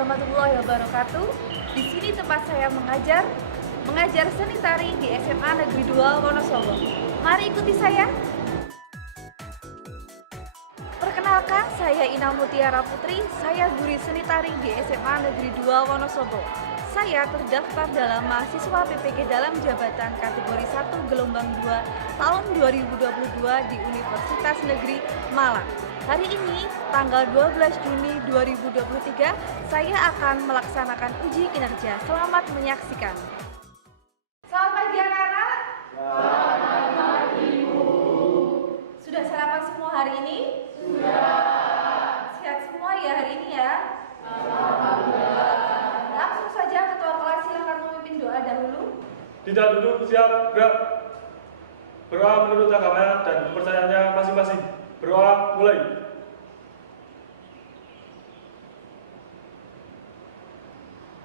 warahmatullahi wabarakatuh. Di sini tempat saya mengajar seni tari di SMA Negeri 2 Wonosobo. Mari ikuti saya. Perkenalkan, saya Ina Mutiara Putri. Saya guru seni tari di SMA Negeri 2 Wonosobo. Saya terdaftar dalam mahasiswa PPG dalam jabatan kategori 1 gelombang 2 tahun 2022 di Universitas Negeri Malang. Hari ini, tanggal 12 Juni 2023, saya akan melaksanakan uji kinerja. Selamat menyaksikan. Selamat pagi anak-anak. Selamat pagi, Bu. Sudah sarapan semua hari ini? Sudah. Sehat semua ya hari ini ya? Alhamdulillah. Langsung saja ketua kelas silakan memimpin doa dahulu. Tidak duduk, siap, gerak. Berdoa menurut agama dan kepercayaannya masing-masing. Berdoa mulai.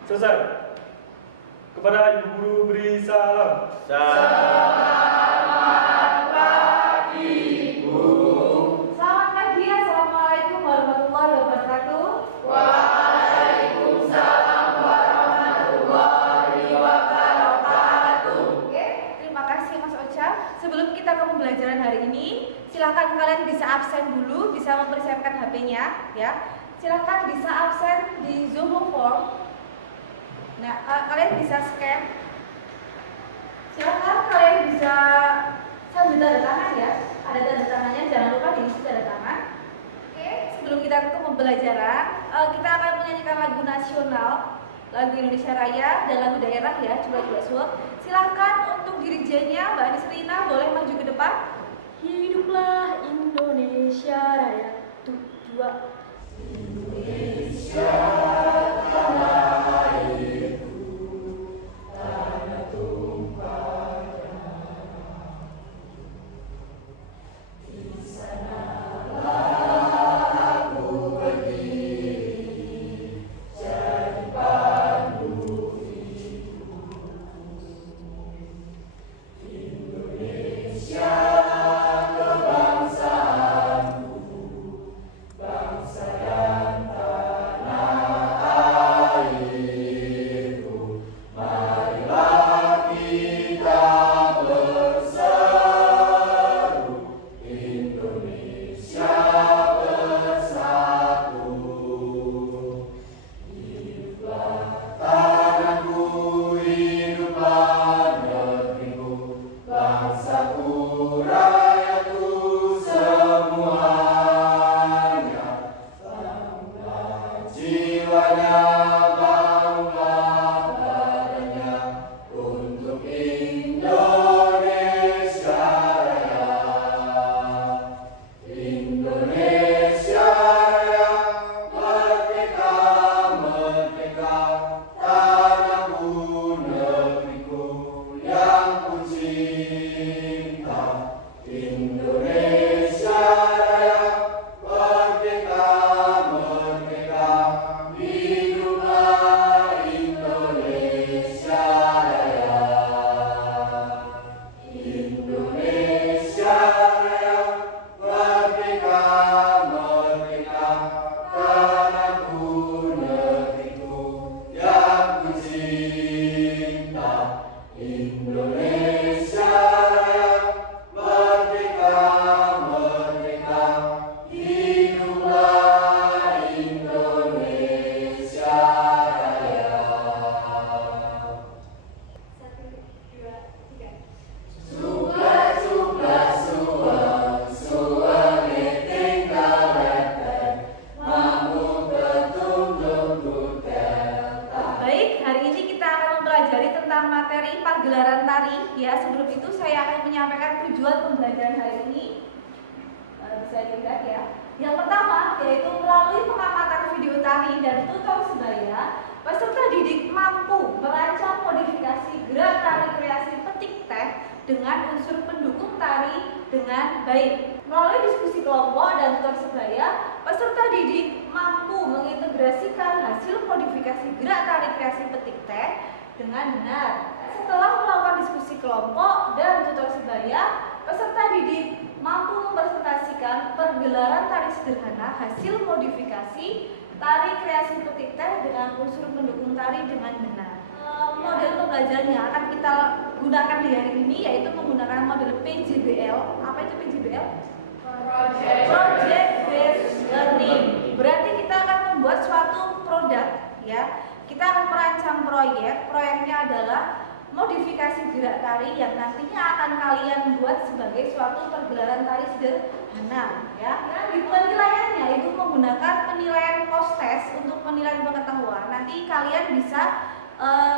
Selesai. Kepada Ibu Guru beri salam. Selamat pagi, Bu. Selamat pagi, assalamualaikum warahmatullahi wabarakatuh. Waalaikumsalam warahmatullahi wabarakatuh. Oke, terima kasih Mas Ocha. Sebelum kita ke pembelajaran hari ini, silakan kalian bisa absen dulu, bisa mempersiapkan HP-nya, ya. Silakan bisa absen di Zoom form. Nah, kalian bisa scan. Silakan kalian bisa sambil tanda tangan ya. Ada tanda tangannya, jangan lupa diisi tanda tangan. Oke, sebelum kita ke pembelajaran, kita akan menyanyikan lagu nasional, lagu Indonesia Raya dan lagu daerah ya. Coba suap. Silakan untuk dirijennya Mbak Nisrina boleh maju ke depan. Hiduplah Indonesia Raya. Tuh, dua. Indonesia tanah airku, tanah tumpahnya. Di sanalah aku berdiri, jadi pandu hidupku. Indonesia kebangsaanku, bangsa dan tanah airku. Marilah kita berseru, Indonesia bersatu. Hiduplah tanahku, hiduplah negeriku, bangsaku, rakyatku semuanya. Bangunlah jiwanya, bangunlah badannya untuk Indonesia Raya. Indonesia Raya, merdeka, merdeka, tanahku, negeriku yang ku cinta. Indonesia Raya, merdeka, merdeka, hiduplah Indonesia Raya. Indonesia Raya, merdeka, merdeka, tanahku, negeriku yang ku cinta. Indonesia Raya, merdeka, merdeka, hiduplah Indonesia Raya. 1, 2, 3. Suka suang tinggal letek, mampu ketung kutel. Baik, hari ini kita akan mempelajari tentang materi pagelaran tari ya. Sebelum itu saya akan menyampaikan tujuan pembelajaran hari ini. Bisa dilihat ya. Yang pertama yaitu melalui pengamatan video tari dan tutor sebaya, peserta didik mampu merancang modifikasi gerak tari kreasi petik teh dengan unsur pendukung tari dengan baik. Melalui diskusi kelompok dan tutor sebaya, peserta didik mampu mengintegrasikan hasil modifikasi gerak tari kreasi petik teh dengan benar. Setelah melakukan diskusi kelompok dan tutor sebaya, peserta didik mampu mempresentasikan pergelaran tari sederhana hasil modifikasi tari kreasi petik teh dengan unsur pendukung tari dengan benar. Model pembelajaran yang akan kita gunakan di hari ini yaitu menggunakan model PJBL. Apa itu PJBL? Project Based Learning. Berarti kita akan membuat suatu produk, ya. Kita akan merancang proyek. Proyeknya adalah modifikasi gerak tari yang nantinya akan kalian buat sebagai suatu pergelaran tari sederhana, ya. Di penilaiannya itu menggunakan penilaian post test untuk penilaian pengetahuan. Nanti kalian bisa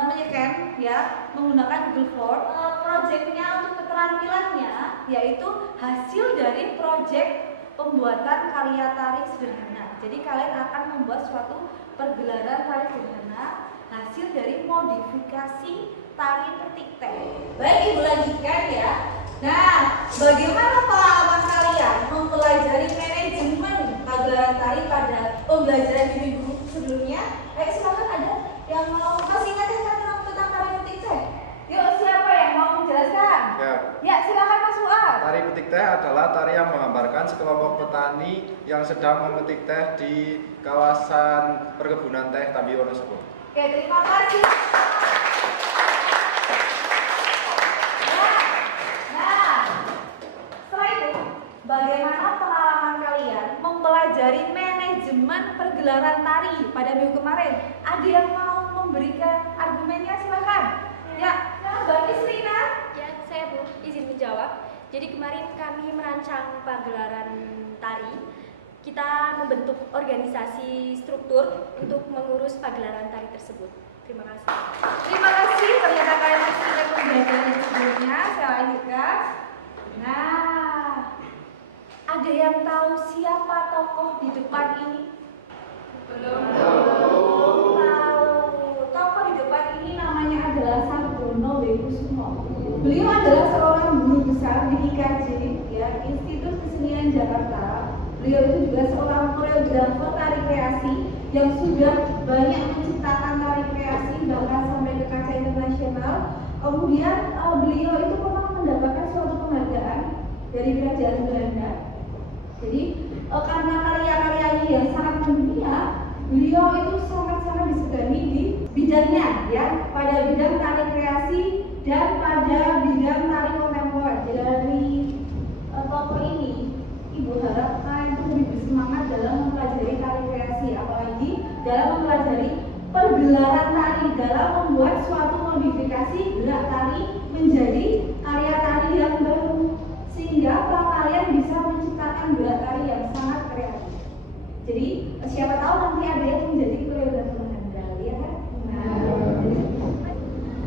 menyekan, ya, menggunakan Google Form. Proyeknya untuk keterampilannya yaitu hasil dari proyek pembuatan karya tari sederhana. Jadi kalian akan membuat suatu pergelaran tari sederhana hasil dari modifikasi tari petik teh. Baik, Ibu lanjutkan ya. Nah, bagaimana pengalaman kalian mempelajari manajemen pagelaran tari pada pembelajaran di minggu sebelumnya? Silakan, ada yang mau kasih ingatkan tentang tari petik teh? Yuk, siapa yang mau menjelaskan? Ya, silakan Mas Fuad. Tari petik teh adalah tari yang menggambarkan sekelompok petani yang sedang memetik teh di kawasan perkebunan teh Tambi Wonosobo. Oke, terima kasih. Nah, setelah itu, bagaimana pengalaman kalian mempelajari manajemen pergelaran tari pada minggu kemarin? Ada yang mau memberikan argumennya? Silakan. Ya, Mbak Isrina. Ya, saya Bu, izin menjawab. Jadi kemarin kami merancang pagelaran tari. Kita membentuk organisasi struktur untuk mengurus pagelaran tari tersebut. Terima kasih. Terima kasih. Ternyata kalian masih ingat pembelajaran sebelumnya. Saya lanjutkan. Nah, ada yang tahu siapa tokoh di depan ini? Belum tahu. Tokoh di depan ini namanya adalah Sardono Bekusumo. Beliau adalah seorang guru besar di IKJ, ya, Institut Kesenian Jakarta. Beliau itu juga seorang koreografer tari kreasi yang sudah banyak menciptakan tari kreasi bahkan sampai ke kancah internasional. Kemudian beliau itu pernah mendapatkan suatu penghargaan dari kerajaan Belanda. Jadi karena karya-karyanya yang sangat mendunia, beliau itu sangat-sangat disegani di bidangnya, ya, pada bidang tari kreasi dan pada bidang tari kontemporer. Dari tokoh ini, Ibu harap kalian itu lebih bersemangat dalam mempelajari tari kreasi, apalagi dalam mempelajari pergelaran tari, dalam membuat suatu modifikasi gerak tari menjadi karya tari yang baru, sehingga kalian bisa menciptakan gerak tari yang sangat kreatif. Jadi siapa tahu nanti ada yang menjadi koreografer handal, ya kan?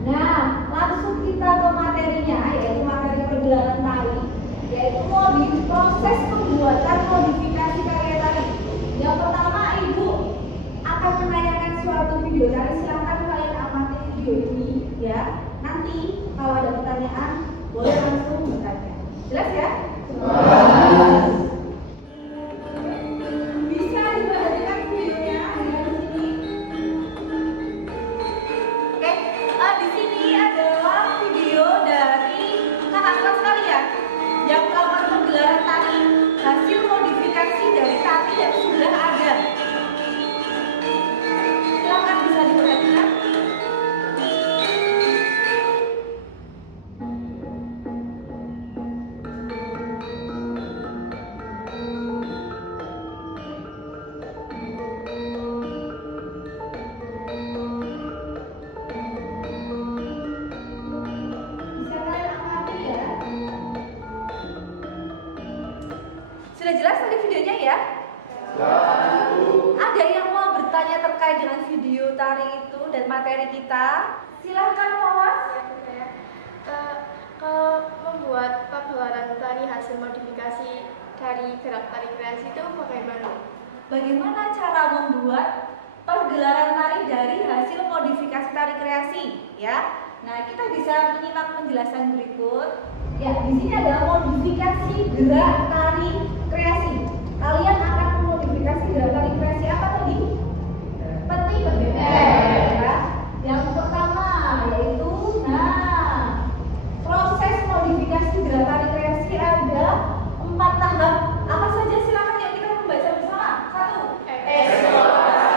Nah, langsung kita ke materinya, yaitu materi pergelaran tari, yaitu proses pembuatan modifikasi karya tari. Yang pertama, Ibu akan menayangkan suatu video tari. Silakan kalian amati video ini, ya. Nanti kalau ada pertanyaan boleh langsung bertanya. Jelas ya? Bisa diperhatikan videonya di sini. Oke, di sini adalah video dari kakak kelas kalian yang melakukan pergelaran tari hasil modifikasi dari tari yang sudah ada. Silakan bisa diperhatikan. Bisa kalian amati ya. Sudah jelas tadi videonya ya? Ada yang mau bertanya terkait dengan video tari itu dan materi kita? Silakan Fawaz. Kalau membuat pagelaran tari hasil modifikasi dari gerak tari kreasi itu bagaimana? Bagaimana cara membuat pergelaran tari dari hasil modifikasi tari kreasi, ya? Nah, kita bisa menyimak penjelasan berikut. Ya, di sini adalah modifikasi gerak tari kreasi. Kalian akan memodifikasi gerak tari kreasi apa tadi? Petik ya. Yang pertama yaitu, proses modifikasi gerak tari kreasi ada 4 tahap. Apa saja? Silakan yuk kita membaca bersama. 1. Eksplorasi.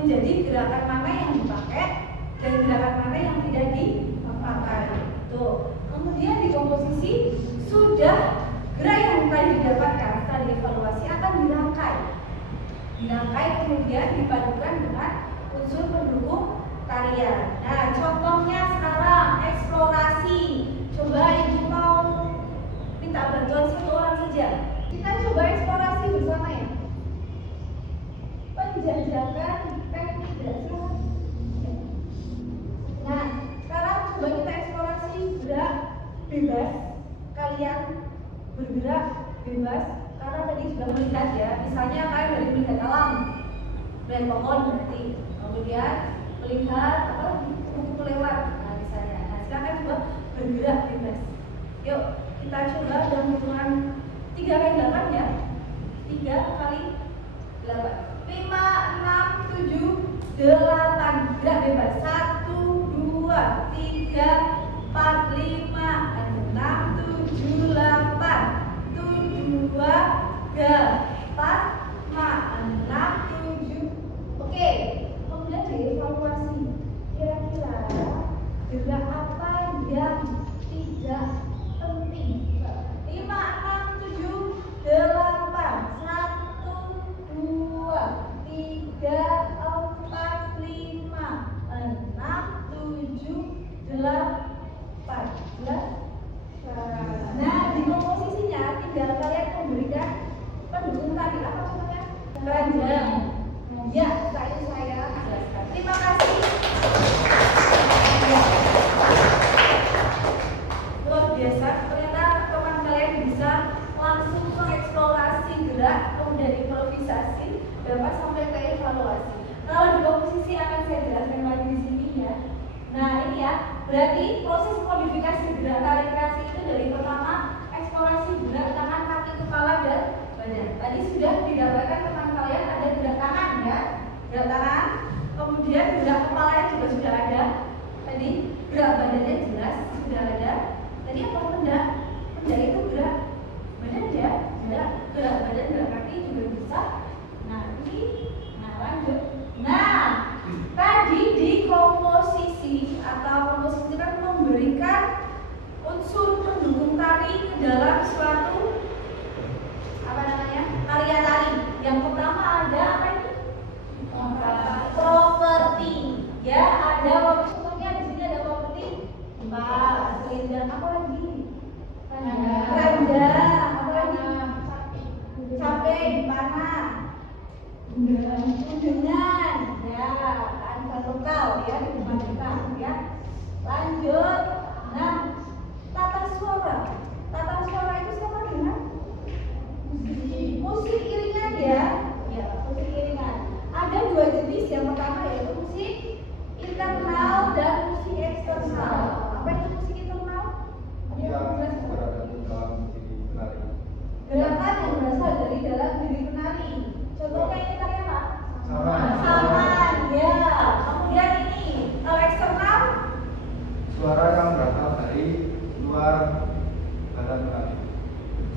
menjadi gerakan mana yang dipakai dan gerakan mana yang tidak dipakai. Tuh. Kemudian di komposisi sudah gerak yang tadi didapatkan setelah dievaluasi akan dirangkai. Dirangkai kemudian dipadukan dengan unsur pendukung tarian. Nah, contohnya sekarang eksplorasi. Coba ibu mau minta bantuan satu orang saja. Kita coba eksplorasi bersama ya. Penjajakan teknik dasar. Nah, sekarang coba kita eksplorasi gerak bebas. Kalian bergerak bebas karena tadi sudah melihat ya. Misalnya kalian dari melihat alam, melihat pohon berarti. Kemudian melihat apa kupu-kupu lewat. Nah, misalnya. Nah, silakan coba bergerak bebas. Yuk, kita coba dalam hitungan 3 kali 8 ya. 3 kali 8. 5, 6, 7, 8. Gerak bebas. 1, 2, 3, 4, 5, 6, 7, 8. 7, 2, 4, 5, 6, 7. Oke. Kemudian dievaluasi. Kira-kira gerak apa yang tidak penting? 5, 6, 7, 8. 1, 2, 3, 4, 5, 6, 7, 8. Jelas? Nah, di komposisinya tinggal kalian memberikan pendukung tadi apa namanya? Keranjang. Ya, saya jelaskan. Terima kasih. Ya. Luar biasa, ternyata teman kalian bisa langsung mengeksplorasi gerak, kemudian improvisasi, dapat sampai ke evaluasi. Kalau di komposisi akan saya jelaskan lagi di sini ya. Nah ini ya, berarti proses modifikasi gerak tarik kasih itu dari pertama eksplorasi gerak tangan, kaki, kepala, dan badan. Tadi sudah didapatkan teman kalian ada gerak tangan ya, gerak tangan, kemudian gerak kepala juga sudah ada. Tadi gerak badannya jelas sudah ada. Tadi apa benda? Benda itu gerak badan ya, gerak badan, gerak kaki juga bisa. Nah ini, nah lanjut. Nah tadi di komposisi atau komposisi kan memberikan unsur pendukung tari ke dalam suatu apa namanya karya tari. Yang pertama ada apa itu? Properti. Ya ada contohnya di sini ada properti. Selendang apa lagi? Keranjang apa lagi? Caping, panah, undangan, ya, kearifan lokal ya di depan kita ya. Lanjut. Nah, tata suara. Tata suara itu sama dengan musik iringan ya. Ya, musik iringan. Ada 2 jenis. Yang pertama yaitu musik internal dan musik eksternal. Apa itu musik internal? Yang berada di dalam diri penari. Gerakan yang berasal dari dalam diri penari. Contohnya ini tadi apa? Saman, ya. Kemudian ini, kalau eksternal, Suara yang berasal dari luar badan penari.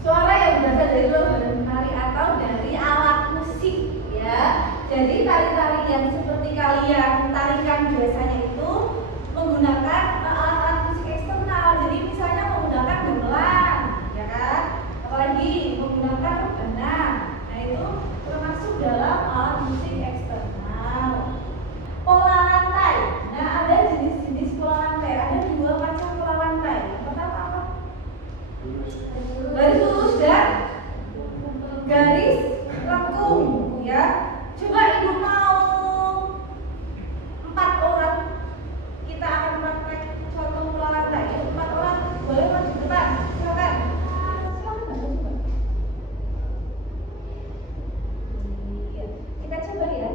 suara yang berasal dari luar badan penari atau dari alat musik, ya. Jadi tari-tari yang seperti kalian tarikan biasanya itu menggunakan alat-alat musik eksternal. Jadi misalnya menggunakan gamelan, ya kan? Apalagi menggunakan rebana. Nah itu termasuk dalam alat musik eksternal. Pola lantai. Nah ada jenis-jenis pola lantai. Ada 2 macam pola lantai. Yang pertama apa? Garis lurus dan garis lengkung. Ya. Coba ibu mau 4 orang. Kita akan praktek contoh pola lantai. 4 orang boleh maju ke depan. Silakan. Silakan. Iya. Kita coba ya.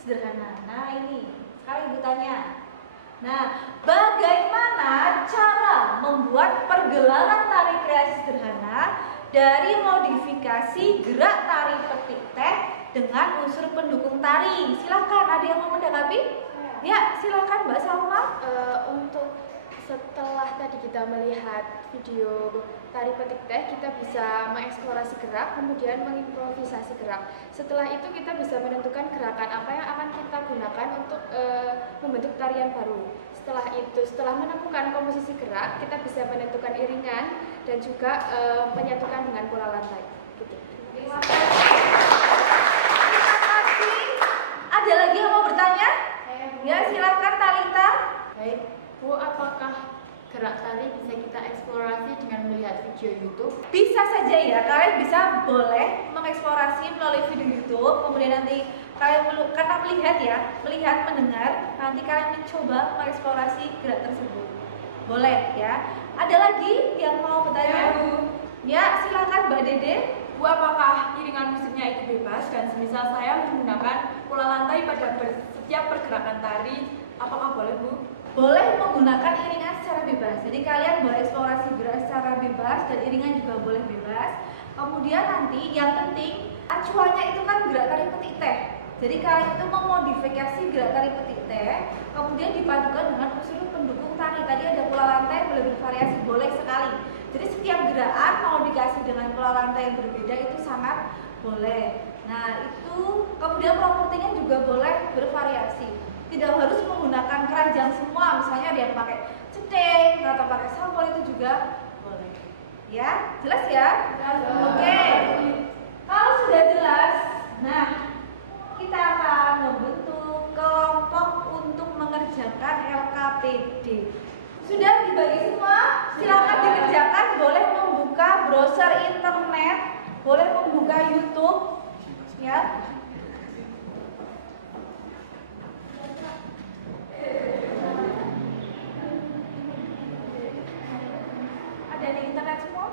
sederhana. Nah ini, sekarang ibu tanya. Nah, bagaimana cara membuat pergelaran tari kreasi sederhana dari modifikasi gerak tari petik teh dengan unsur pendukung tari? Silakan, ada yang mau menanggapi? Ya, silakan Mbak Salma. Untuk setelah tadi kita melihat video tari petik teh, kita bisa mengeksplorasi gerak, kemudian mengimprovisasi gerak. Setelah itu kita bisa menentukan gerakan apa yang akan kita gunakan untuk membentuk tarian baru. Setelah itu, setelah menemukan komposisi gerak, kita bisa menentukan iringan dan juga menyatukan dengan pola lantai. Gitu. Terima kasih. Ada lagi yang mau bertanya? Ya, silakan Talita. Baik, Bu, apakah gerak tari bisa kita eksplorasi dengan melihat video YouTube? Bisa saja ya, kalian bisa boleh mengeksplorasi melalui video YouTube, kemudian nanti kalian karena melihat, mendengar, nanti kalian mencoba mengeksplorasi gerak tersebut. Boleh ya. Ada lagi yang mau bertanya? Ya, Bu. Ya, silakan Mbak Dede. Bu, apakah iringan musiknya itu bebas dan semisal saya menggunakan pola lantai pada setiap pergerakan tari, apakah boleh, Bu? Boleh menggunakan iringan secara bebas. Jadi kalian boleh eksplorasi gerak secara bebas dan iringan juga boleh bebas. Kemudian nanti yang penting acuannya itu kan gerak tari petik teh. Jadi kalian itu memodifikasi gerak tari petik teh, kemudian dipadukan dengan unsur pendukung tari. Tadi ada pola lantai boleh bervariasi, boleh sekali. Jadi setiap gerakan mau dikasih dengan pola lantai yang berbeda itu sangat boleh. Nah itu kemudian propertinya juga boleh bervariasi. Tidak harus menggunakan keranjang semua, misalnya ada yang pakai cedeng atau pakai sampul, itu juga boleh. Ya, jelas ya? Oke. Kalau sudah jelas, nah kita akan membentuk kelompok untuk mengerjakan LKPD. Sudah dibagi semua? Silakan dikerjakan. Boleh membuka browser internet, boleh membuka YouTube, ya. Ada di internet semua?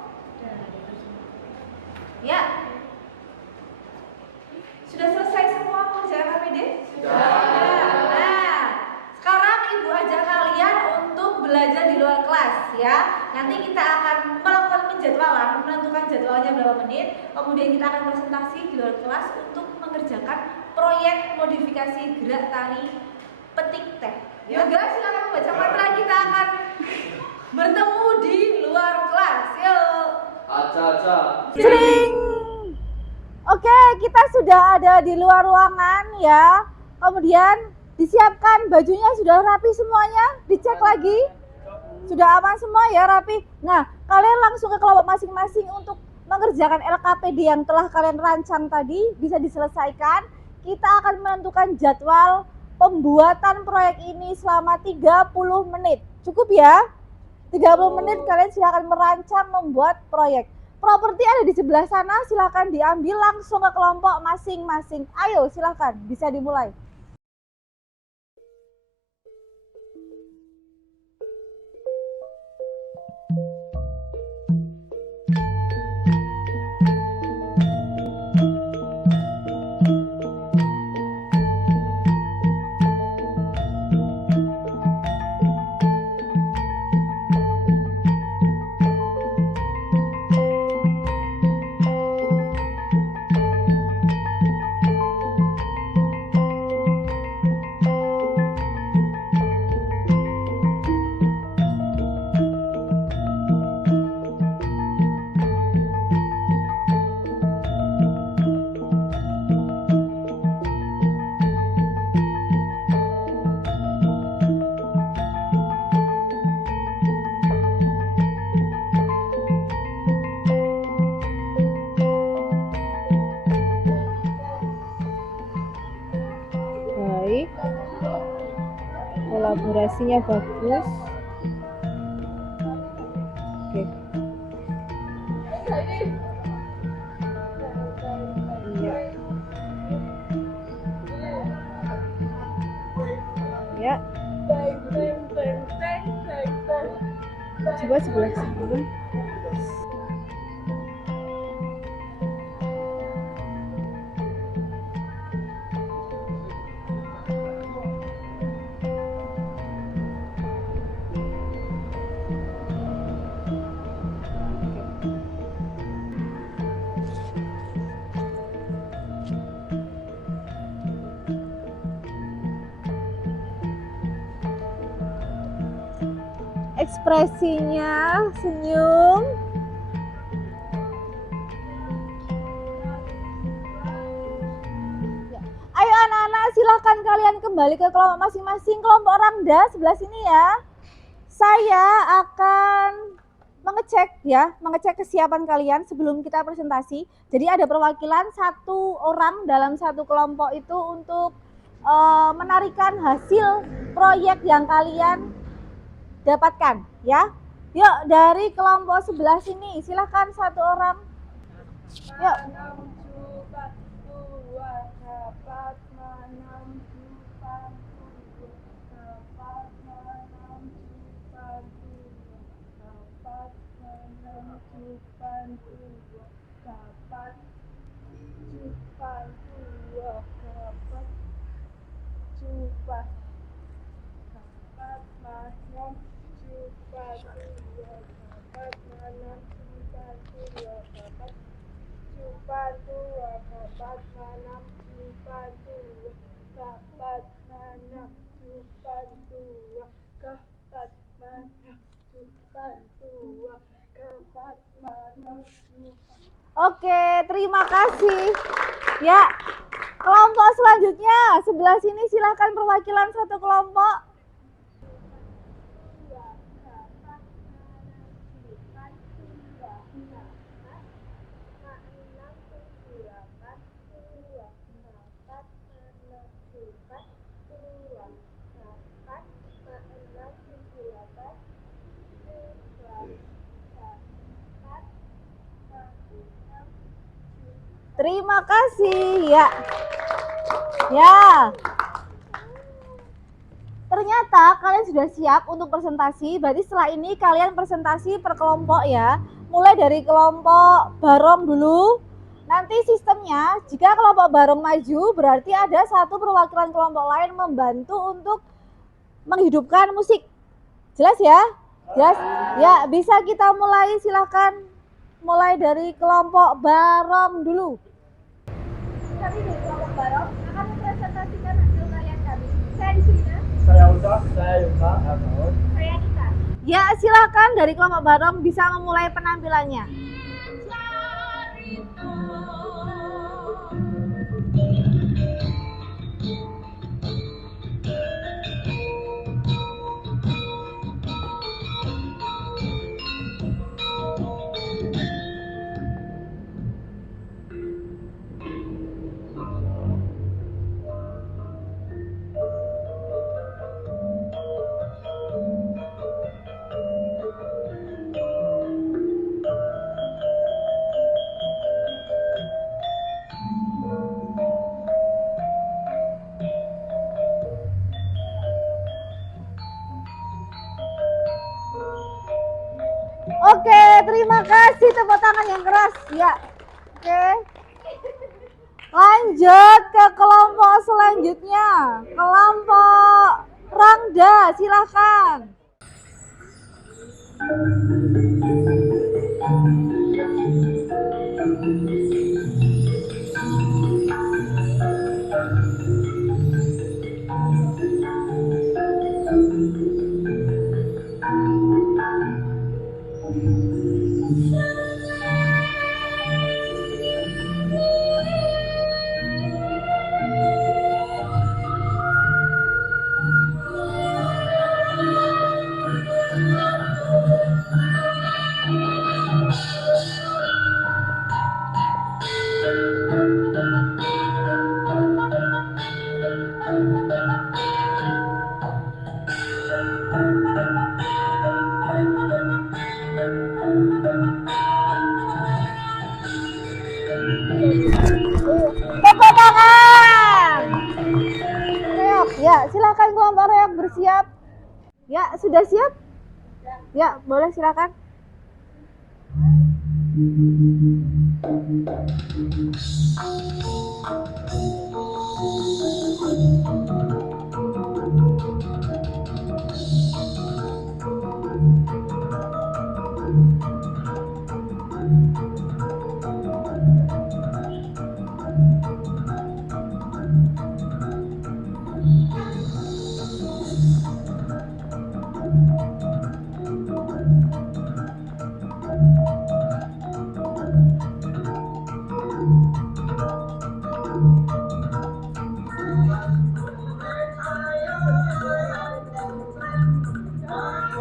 Ya. Sudah selesai semua mengerjakan KPD? Sudah. Nah, sekarang Ibu ajak kalian untuk belajar di luar kelas ya. Nanti kita akan melakukan penjadwalan, menentukan jadwalnya berapa menit. Kemudian kita akan presentasi di luar kelas untuk mengerjakan proyek modifikasi gerak tari petik teh. Yoga, silakan membaca mantra. Kita akan bertemu di luar kelas. Yuk. Aca. Sering. Oke, kita sudah ada di luar ruangan ya. Kemudian disiapkan bajunya, sudah rapi semuanya. Dicek lagi. Sudah aman semua ya, rapi. Nah, kalian langsung ke kelompok masing-masing untuk mengerjakan LKPD yang telah kalian rancang tadi. Bisa diselesaikan. Kita akan menentukan jadwal pembuatan proyek ini selama 30 menit. Cukup ya? 30 menit kalian silakan merancang membuat proyek. Properti ada di sebelah sana, silakan diambil langsung ke kelompok masing-masing. Ayo silakan, bisa dimulai. Kolaborasinya bagus. Oke. Iya. Ya. Coba sebelah sini. ekspresinya, senyum. Ya. Ayo anak-anak, silahkan kalian kembali ke kelompok masing-masing. Kelompok Rangda sebelah sini ya. Saya akan mengecek kesiapan kalian sebelum kita presentasi. Jadi ada perwakilan satu orang dalam satu kelompok itu untuk menarikan hasil proyek yang kalian dapatkan ya. Yuk dari kelompok sebelah sini silahkan satu orang. Yuk. Oke, terima kasih. Ya, kelompok selanjutnya sebelah sini silakan perwakilan satu kelompok. Terima kasih ya. Ya. Ternyata kalian sudah siap untuk presentasi. Berarti setelah ini kalian presentasi per kelompok ya. Mulai dari kelompok Barong dulu. Nanti sistemnya jika kelompok Barong maju berarti ada satu perwakilan kelompok lain membantu untuk menghidupkan musik. Jelas ya? Jelas? Ya, bisa kita mulai, silakan. Mulai dari kelompok Barong dulu. Kami dari kelompok Barong akan mempresentasikan hasil karya kami. Saya di sini. Saya Uta, saya Yuka, Arnaud. Saya Nisa. Ya, silakan dari kelompok Barong bisa memulai penampilannya. Oke, terima kasih, tepuk tangan yang keras. Ya, oke. Lanjut ke kelompok selanjutnya. Kelompok Rangda, silakan. Tepuk tangan. Reok, ya silakan kelompok reok bersiap. Ya sudah siap? Ya boleh silakan.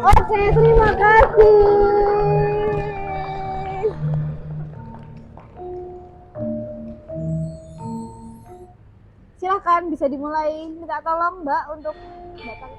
Oke, terima kasih. Silahkan bisa dimulai. Minta tolong Mbak untuk datang.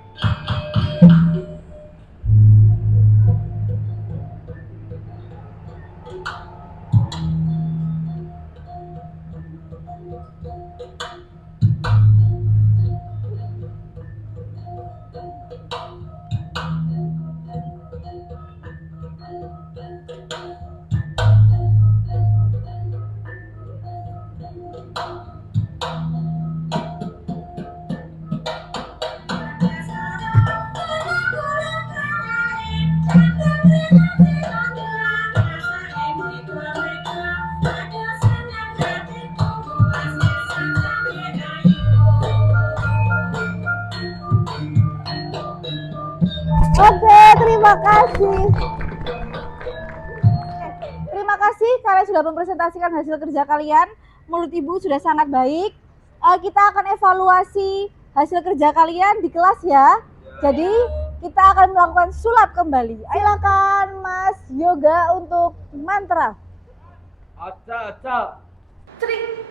Oke, terima kasih. Terima kasih kalian sudah mempresentasikan hasil kerja kalian. Menurut Ibu sudah sangat baik. Kita akan evaluasi hasil kerja kalian di kelas ya. Jadi kita akan melakukan sulap kembali. Silakan Mas Yoga untuk mantra. Aca. Trik.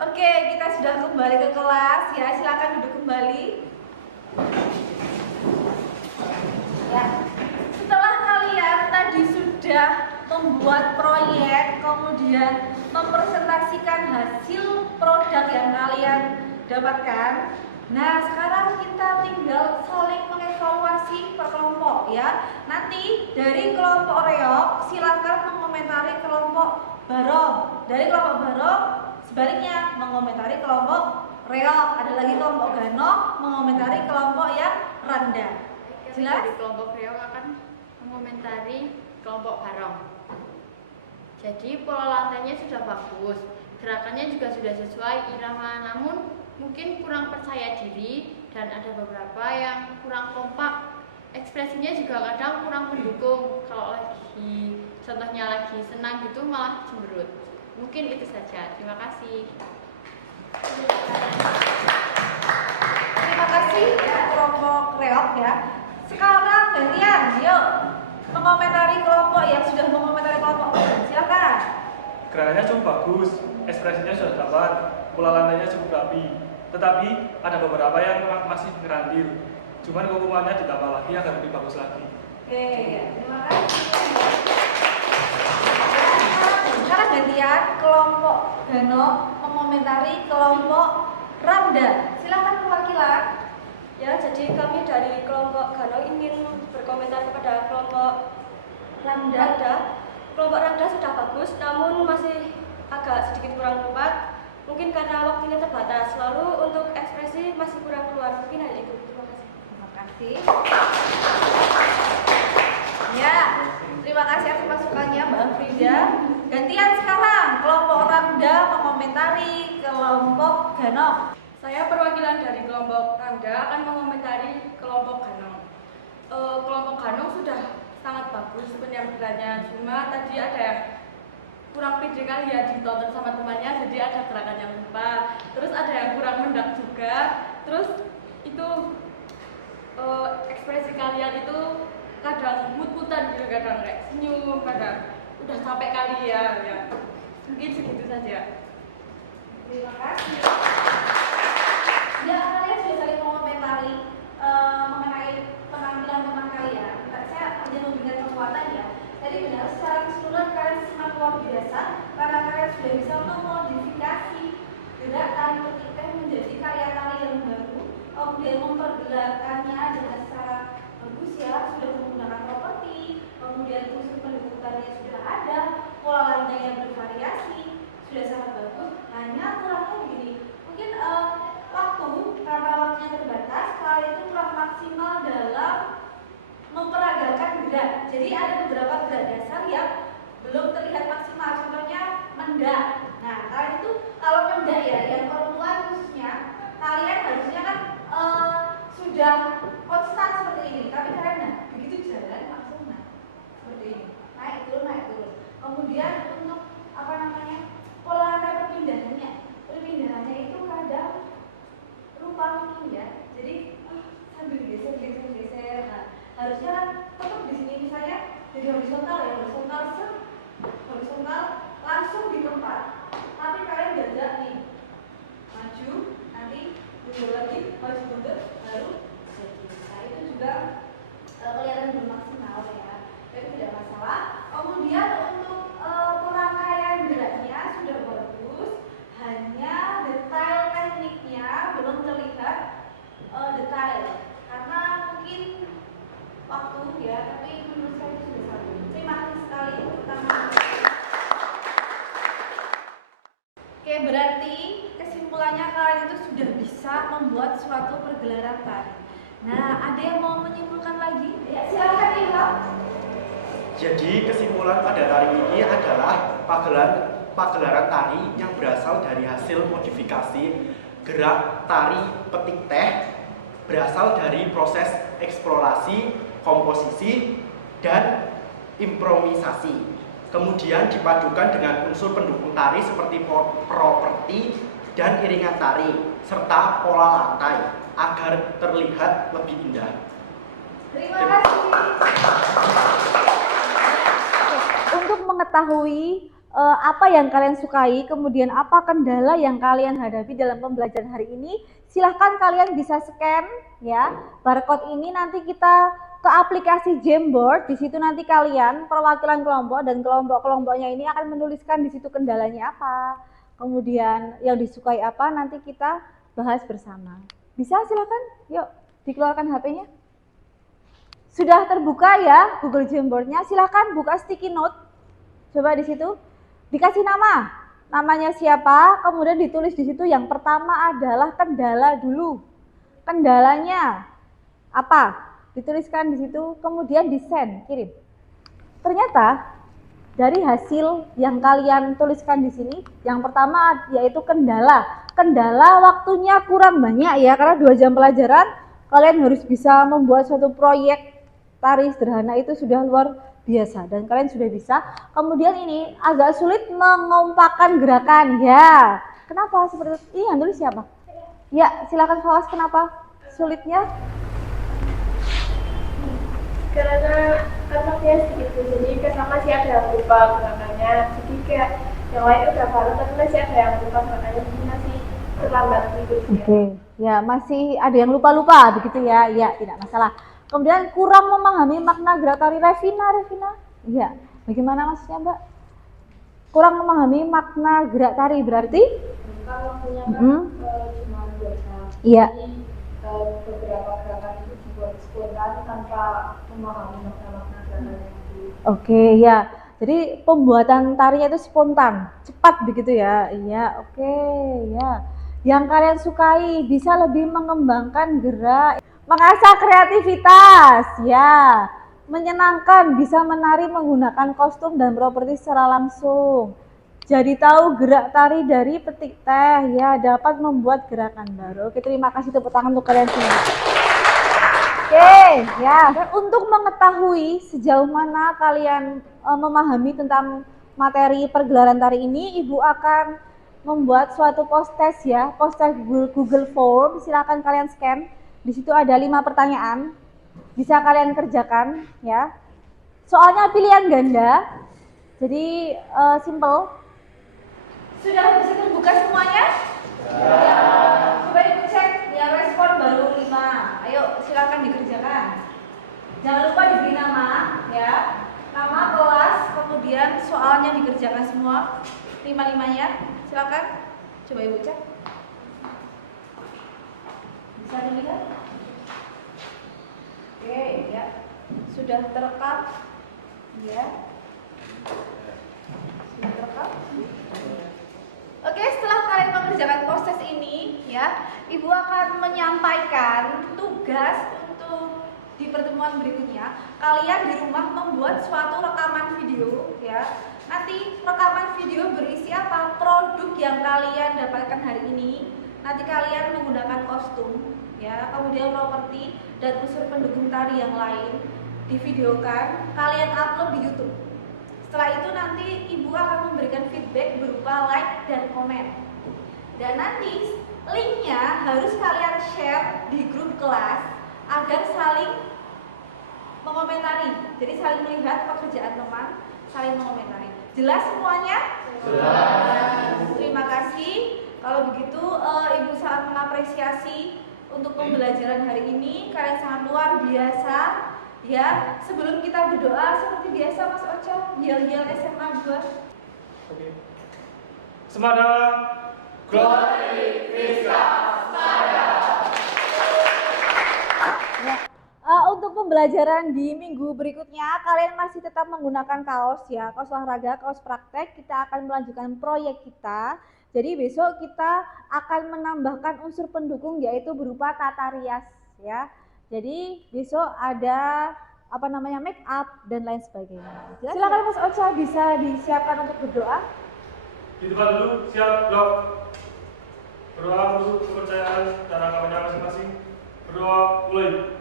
Oke, kita sudah kembali ke kelas ya. Silakan duduk kembali. Ya. Setelah kalian tadi sudah membuat proyek, kemudian mempresentasikan hasil produk yang kalian dapatkan. Nah, sekarang kita tinggal saling mengevaluasi per kelompok ya. Nanti dari kelompok reok silakan mengomentari kelompok barong. Dari kelompok barong sebaliknya mengomentari kelompok reok. Ada lagi kelompok ganok mengomentari kelompok yang rendah. Jelas? Dari kelompok reok akan mengomentari kelompok barong. Jadi pola lantainya sudah bagus, gerakannya juga sudah sesuai irama, namun mungkin kurang percaya diri dan ada beberapa yang kurang kompak. Ekspresinya juga kadang kurang mendukung. Kalau lagi contohnya lagi senang gitu malah cemberut. Mungkin itu saja. Terima kasih. Terima kasih ya kelompok reok ya. Sekarang gantian, yuk mengomentari kelompok yang sudah mengomentari kelompok. Silakan. Gerakannya cukup bagus, ekspresinya sudah dapat, pola lantainya cukup rapi. Tetapi ada beberapa yang masih ngerantil. Cuman hukumannya ditambah lagi agar lebih bagus lagi. Oke, terima kasih. Sekarang gantian kelompok Gano mengomentari kelompok Ramda. Silakan perwakilan. Ya, jadi kami dari kelompok Gano ingin berkomentar kepada kelompok Ramda. Kelompok Ramda sudah bagus, namun masih agak sedikit kurang tepat. Mungkin karena waktunya terbatas. Lalu untuk ekspresi masih kurang keluar. Mungkin hal itu. Terima kasih. Ya, terima kasih atas masukannya Mbak Frida. Gantian sekarang kelompok Ramda mengomentari kelompok Gano. Saya perwakilan dari kelompok Ramda akan mengomentari kelompok Ganong. Kelompok Ganong sudah sangat bagus penampilannya, cuma tadi ada yang kurang pede kali ya ditonton sama temannya, jadi ada gerakan yang lupa. Terus ada yang kurang hendak juga. Terus itu ekspresi kalian itu kadang mut-mutan gitu, kadang kayak senyum, kadang udah capek kali ya. Mungkin segitu saja. Terima kasih. Ya, kalian sudah saling mengomentari mengenai penampilan teman kalian. Saya hanya memberikan kekuatan ya. Jadi benar, secara keseluruhan kalian sangat luar biasa karena kalian sudah bisa memodifikasi gerakan petik teh menjadi karya tari yang baru, kemudian mempergelarkannya dengan secara bagus ya, sudah menggunakan properti, kemudian unsur pendekatannya sudah ada, pola lantainya bervariasi, sudah sangat bagus. Hanya kurangnya begini, mungkin karena waktunya terbatas, kalian itu kurang maksimal dalam memperagakan gerak. Jadi ada beberapa gerak dasar yang belum terlihat maksimal. Contohnya mendak. Nah, kalian itu kalau mendak ya, yang perempuan khususnya, kalian harusnya kan sudah konstan seperti ini. Tapi kalian begitu jalan langsung seperti ini, naik turun. Kemudian untuk pola perpindahannya itu kadang lupa mungkin ya. Jadi sambil geser. Nah, harusnya kan tetap di sini misalnya jadi horizontal ya, horizontal langsung di tempat. Tapi kalian belajar nih, maju, nanti mundur lagi, maju mundur, baru jadi. Nah itu juga kelihatan belum maksimal ya, tapi tidak masalah. Kemudian untuk pemakaian geraknya sudah bagus, hanya detail tekniknya belum terlihat detail karena mungkin waktu ya, tapi menurut saya itu sudah satu. Terima kasih sekali untuk teman-teman. Oke, berarti kesimpulannya kalian itu sudah bisa membuat suatu pergelaran tari. Nah, ada yang mau menyimpulkan lagi? Ya, silakan Ilham. Jadi kesimpulan pada tari ini adalah pagelaran tari yang berasal dari hasil modifikasi gerak tari petik teh, berasal dari proses eksplorasi, komposisi, dan improvisasi. Kemudian dipadukan dengan unsur pendukung tari seperti properti dan iringan tari, serta pola lantai agar terlihat lebih indah. Terima kasih. Untuk mengetahui apa yang kalian sukai, kemudian apa kendala yang kalian hadapi dalam pembelajaran hari ini, silahkan kalian bisa scan ya barcode ini. Nanti kita ke aplikasi Jamboard. Di situ nanti kalian perwakilan kelompok dan kelompok-kelompoknya ini akan menuliskan di situ kendalanya apa, kemudian yang disukai apa, nanti kita bahas bersama. Bisa silakan, yuk dikeluarkan HP-nya. Sudah terbuka ya Google Jamboard-nya, silahkan buka sticky note. Coba di situ dikasih nama, namanya siapa, kemudian ditulis di situ yang pertama adalah kendala dulu. Kendalanya apa? Dituliskan di situ, kemudian di-send, kirim. Ternyata dari hasil yang kalian tuliskan di sini, yang pertama yaitu kendala. Kendala waktunya kurang banyak ya, karena 2 jam pelajaran kalian harus bisa membuat suatu proyek tari sederhana, itu sudah luar biasa dan kalian sudah bisa. Kemudian ini agak sulit mengompakkan gerakan ya. Kenapa seperti itu? Ini yang tulis siapa? Ya, silakan Fawas, kenapa sulitnya? Karena masih sedikit, jadi karena masih ada yang lupa gerakannya, jadi kayak yang lain udah baru tapi masih ada yang lupa gerakannya, jadi masih terlambat ngikutnya. Oke, ya masih ada yang lupa-lupa begitu ya, ya tidak masalah. Kemudian kurang memahami makna gerak tari. Revina, iya, bagaimana maksudnya Mbak? Kurang memahami makna gerak tari berarti? Kan waktunya kan cuma 2 jam. Iya. Beberapa gerakan itu dibuat spontan tanpa memahami makna-makna gerakannya. Oke, ya. Jadi pembuatan tarinya itu spontan, cepat begitu ya. Iya, oke, ya. Yang kalian sukai, bisa lebih mengembangkan gerak, mengasah kreativitas, ya. Menyenangkan, bisa menari menggunakan kostum dan properti secara langsung. Jadi tahu gerak tari dari petik teh, ya, dapat membuat gerakan baru. Oke, terima kasih, tepuk tangan untuk kalian semua. Oke, ya. Dan untuk mengetahui sejauh mana kalian memahami tentang materi pergelaran tari ini, Ibu akan membuat suatu post test ya, post test Google Form. Silakan kalian scan. Di situ ada 5 pertanyaan. Bisa kalian kerjakan ya. Soalnya pilihan ganda. Jadi simple. Sudah bisa terbuka semuanya? Ya. Coba Ibu cek, yang respon baru 5. Ayo silakan dikerjakan. Jangan lupa diberi nama ya. Nama, kelas, kemudian soalnya dikerjakan semua 5-5-nya. Silakan. Coba Ibu cek. Bisa dilihat? Oke, ya. Sudah terekam? Ya. Sudah terekam? Oke, setelah kalian mengerjakan proses ini, ya, Ibu akan menyampaikan tugas untuk di pertemuan berikutnya. Kalian di rumah membuat suatu rekaman video, ya. Nanti rekaman video berisi apa? Produk yang kalian dapatkan hari ini. Nanti kalian menggunakan kostum, ya, kemudian properti dan unsur pendukung tari yang lain divideokan, kalian upload di YouTube. Setelah itu nanti Ibu akan memberikan feedback berupa like dan komen. Dan nanti linknya harus kalian share di grup kelas agar saling mengomentari. Jadi saling melihat pekerjaan teman, saling mengomentari. Jelas semuanya? Jelas. Terima kasih. Kalau begitu Ibu sangat mengapresiasi untuk pembelajaran hari ini. Kalian sangat luar biasa. Ya, sebelum kita berdoa seperti biasa Mas Ocha, yel-yel SMA 2. Oke. Semarang. Glory Vista Maya. Untuk pembelajaran di minggu berikutnya, kalian masih tetap menggunakan kaos ya, kaos olahraga, kaos praktek. Kita akan melanjutkan proyek kita. Jadi besok kita akan menambahkan unsur pendukung yaitu berupa tata rias ya. Jadi besok ada make up dan lain sebagainya. Silakan Mas Ocha bisa disiapkan untuk berdoa. Di depan dulu, siap, blok. Berdoa untuk kepercayaan dan agamanya masing-masing. Berdoa, mulai.